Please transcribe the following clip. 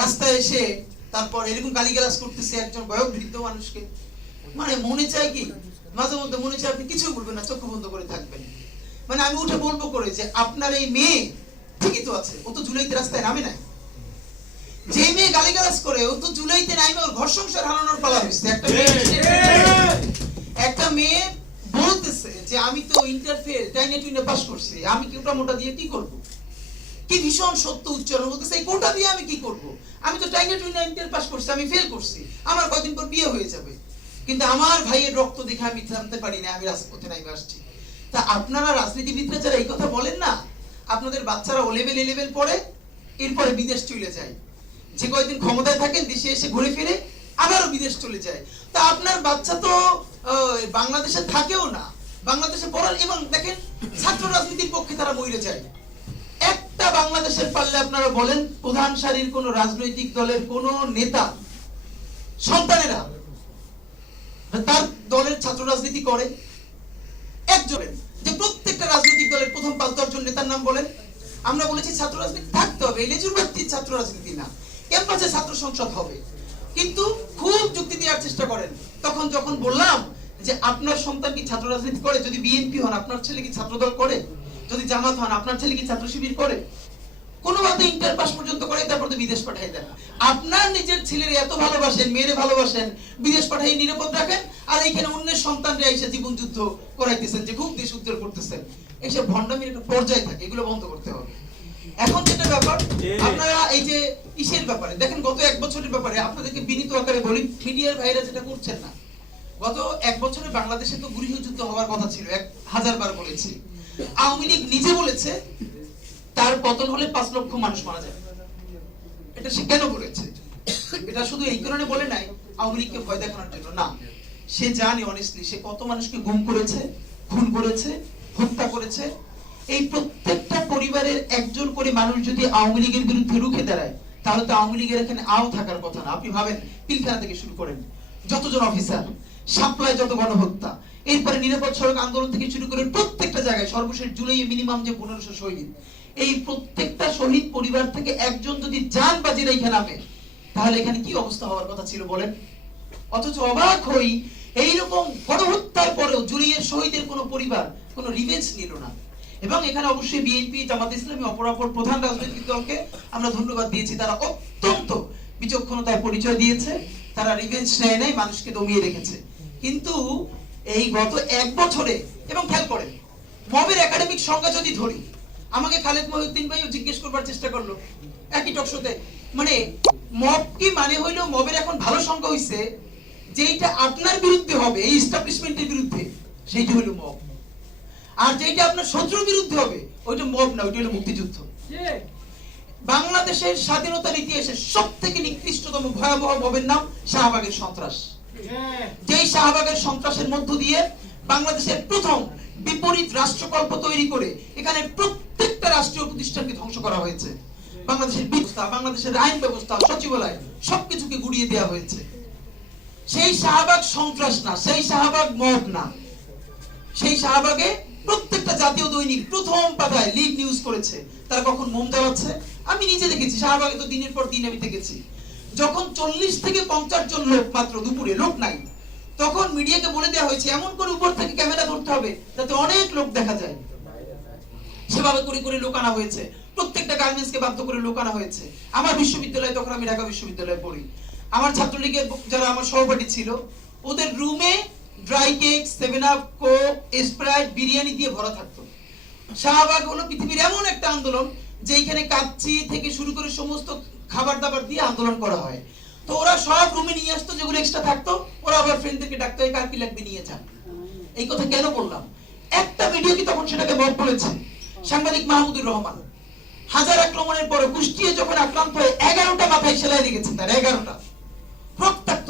রাস্তায় এসে তারপর এরকম গালিগালাজ করতেছে একজন বয়োবৃদ্ধ মানুষকে। মানে মনে চায় কি, মাঝে মধ্যে মনে চায় আপনি কিছু বলবেন না, চোখ বন্ধ করে থাকবেন। মানে আমি উঠে বলবো করে যে আপনার এই মেয়ে ঠিকই তো আছে, ও তো জুলাইতে রাস্তায় নামে নাই। যে মেয়ে গালিগালাজ করে ও তো জুলাইতে নামে ওর ঘর সংসার হারানোর পালা হয়েছে। একটা মেয়ে বলতেছে যে আমি তো ইন্টার ফেল, টাইনে টুইনে পাস করছি, আমি কি ওটা মোটা দিয়ে কি করব? কি ভীষণ সত্য উচ্চারণ বলতেছে, এই কোটা দিয়ে আমি কি করব? আমি তো টাইনে টুইনে ইন্টার পাস করছি, আমি ফেল করছি, আমার কয়দিন পর বিয়ে হয়ে যাবে। কিন্তু আমার ভাইয়ের রক্ত দেখে আমি থামতে পারি না, আমি রাজপথে নাইবে আসছি। তা আপনারা রাজনীতিবিদরা যারা এই কথা বলেন না, আপনাদের বাচ্চারা ও লেভেল এ লেভেল পড়ে, এরপরে বিদেশ চলে যায়। যে কয়েকদিন ক্ষমতায় থাকেন দেশে এসে ঘুরে ফিরে আবারও বিদেশ চলে যায়। তা আপনার বাচ্চা তো বাংলাদেশে থাকেও না, বাংলাদেশে পড়ার, এবং দেখেন ছাত্র রাজনীতির পক্ষে তারা মরে যায়। একটা বাংলাদেশের পারলে আপনারা বলেন প্রধান সারির কোন রাজনৈতিক দলের কোন নেতা সন্তানেরা তার দলের ছাত্র রাজনীতি করে? একজনের যে প্রত্যেকটা রাজনৈতিক দলের প্রথম 5-10 জন নেতার নাম বলেন। আমরা বলেছি ছাত্র রাজনীতি থাকতে হবে, লেজুর ভিত্তিক ছাত্র রাজনীতি না, ক্যাম্পাসে ছাত্র সংসদ হবে। কিন্তু খুব যুক্তি দেওয়ার চেষ্টা করেন। তখন যখন বললাম যে আপনার সন্তান কি ছাত্র রাজনীতি করে, যদি বিএনপি হন আপনার ছেলে কি ছাত্র দল করে, যদি জামাত হন আপনার ছেলে কি ছাত্র শিবির করে, কোনো মতে ইন্টার পাস পর্যন্ত করে, তারপর তো বিদেশ পাঠাই দেন। আপনার নিজের ছেলের এত ভালোবাসেন, মেয়েরে ভালোবাসেন, বিদেশ পাঠাই নিরাপদ রাখেন, আর এইখানে অন্যের সন্তানরা এসে জীবন যুদ্ধ করাইতেছেন, যে খুব দেশ উদ্ধার করতেছেন। এইসব ভণ্ডামির একটা পর্যায়ে থাকে, এগুলো বন্ধ করতে হবে। এখন যেটা ব্যাপার, আপনারা এই যে ইসের ব্যাপারে দেখেন, গত 1 বছরের ব্যাপারে আপনাদেরকে বিনীত আকারে বলি, মিডিয়ার ভাইরা যেটা করছেন না, গত 1 বছরে বাংলাদেশে তো গৃহযুদ্ধ হওয়ার কথা ছিল, 1000 বার বলেছি। আওয়ামী লীগ নিজে বলেছে তার পতন হলে 5 লক্ষ মানুষ মারা যাবে। এটা সে কেন বলেছে? এটা শুধু এই কারণে বলে নাই আওয়ামী লীগকে ভয় দেখানোর জন্য না, সে জানে অনেস্টলি সে কত মানুষকে গুম করেছে, খুন করেছে, হত্যা করেছে। এই প্রত্যেকটা পরিবারের একজন করে মানুষ যদি আওয়ামী লীগের বিরুদ্ধে রুখে দাঁড়ায়, তাহলে তো আওয়ামী লীগের এখানে আও থাকার কথা না। আপনি ভাবেন পিলখানা থেকে শুরু করেন যতজন অফিসার, সাপ্লায় যত গণহত্যা, এরপরে নিরাপদ সড়ক আন্দোলন থেকে শুরু করে প্রত্যেকটা জায়গায়, সর্বশেষ জুলাইয়ে মিনিমাম যে 1500 শহীদ, এই প্রত্যেকটা শহীদ পরিবার থেকে একজন যদি জান বাজি রেখে নামে, তাহলে এখানে কি অবস্থা হওয়ার কথা ছিল বলেন? অথচ অবাক হই, এইরকম গণহত্যার পরেও জুলাইয়ের শহীদের কোনো পরিবার কোনো রিভেঞ্জ নিল না। এবং এখানে অবশ্যই বিএনপি, জামাত ইসলামী, অপরাপর প্রধান রাজনৈতিক দলকে আমরা ধন্যবাদ দিয়েছি। তারা অত্যন্ত বিচক্ষণতার পরিচয় দিয়েছে, তারা রিভেঞ্জ নেয় নাই, মানুষকে দমিয়ে রেখেছে। কিন্তু এই গত 1 বছরে, এবং খেয়াল করেন মবের একাডেমিক সংজ্ঞা যদি ধরি, আমাকে খালেদ মহিউদ্দিন ভাইও জিজ্ঞেস করবার চেষ্টা করলো একই টকশোতে, মানে মব কি মানে হইলো, মবের এখন ভালো সংজ্ঞা হইছে যেটা আপনার বিরুদ্ধে হবে, এই এস্টাবলিশমেন্টের বিরুদ্ধে, সেইটা হইলো মব। আর যেটা আপনার শত্রুর বিরুদ্ধে হবে ওইটা মব না, ওইটা হলো মুক্তিযুদ্ধ। বাংলাদেশের স্বাধীনতার ইতিহাসে সবথেকে নিকৃষ্টতম ভয়াবহ মবের নাম শাহবাগের সন্ত্রাস। যেই শাহবাগের সন্ত্রাসের মধ্য দিয়ে বাংলাদেশের প্রথম বিপরীত রাষ্ট্রকল্প তৈরি করে এখানে প্রত্যেকটা রাষ্ট্রীয় প্রতিষ্ঠানকে ধ্বংস করা হয়েছে। বাংলাদেশের ব্যবস্থা, বাংলাদেশের আইন ব্যবস্থা, সচিবালয় সবকিছুকে গুড়িয়ে দেওয়া হয়েছে। সেই শাহবাগ সন্ত্রাস না, সেই শাহবাগ মব না। সেই শাহবাগে প্রত্যেকটা জাতীয় দৈনিক প্রথম পাতায় লিড নিউজ করেছে তারা কখন মোম জ্বালাচ্ছে। আমি নিজে দেখেছি, শাহবাগে তো দিনের পর দিন আমি দেখেছি, যখন 40 থেকে 50 জন লোক মাত্র, দুপুরে লোক নাই, তখন মিডিয়াকে বলে দেওয়া হয়েছে এমন করে উপর থেকে ক্যামেরা ধরতে হবে যাতে অনেক লোক দেখা যায়। সেভাবে করে করে লোক আনা হয়েছে, প্রত্যেকটা গার্মেন্টসকে বাধ্য করে লোক আনা হয়েছে। আমার বিশ্ববিদ্যালয়ে, তখন আমি ঢাকা বিশ্ববিদ্যালয়ে পড়ি, আমার ছাত্রলীগের যারা আমার সহপাঠী ছিল, ওদের রুমে dry cake, 7 up, Coke, Sprite, biryani দিয়ে ভরা থাকতো। শাহবাগ হলো পৃথিবীর এমন একটা আন্দোলন যেখানে কাচ্চি থেকে শুরু করে সমস্ত খাবার দাবার দিয়ে আন্দোলন করা হয়। তো ওরা সব রুমে নিয়ে আসতো, যেগুলো এক্সট্রা থাকতো ওরা আবার ফ্রেন্ডদেরকে ডাকতো, কার কি লাগবে নিয়ে যান। এই কথা কেন বললাম? একটা মিডিয়া কি তখন সেটাকে মব বলেছে। সাংবাদিক মাহমুদুর রহমান হাজার আক্রমণের পরে কুষ্টিয়া যখন আক্রান্ত হয়ে 11টা মাথায় সেলাই লেগেছে, তার 11টা রক্তাক্ত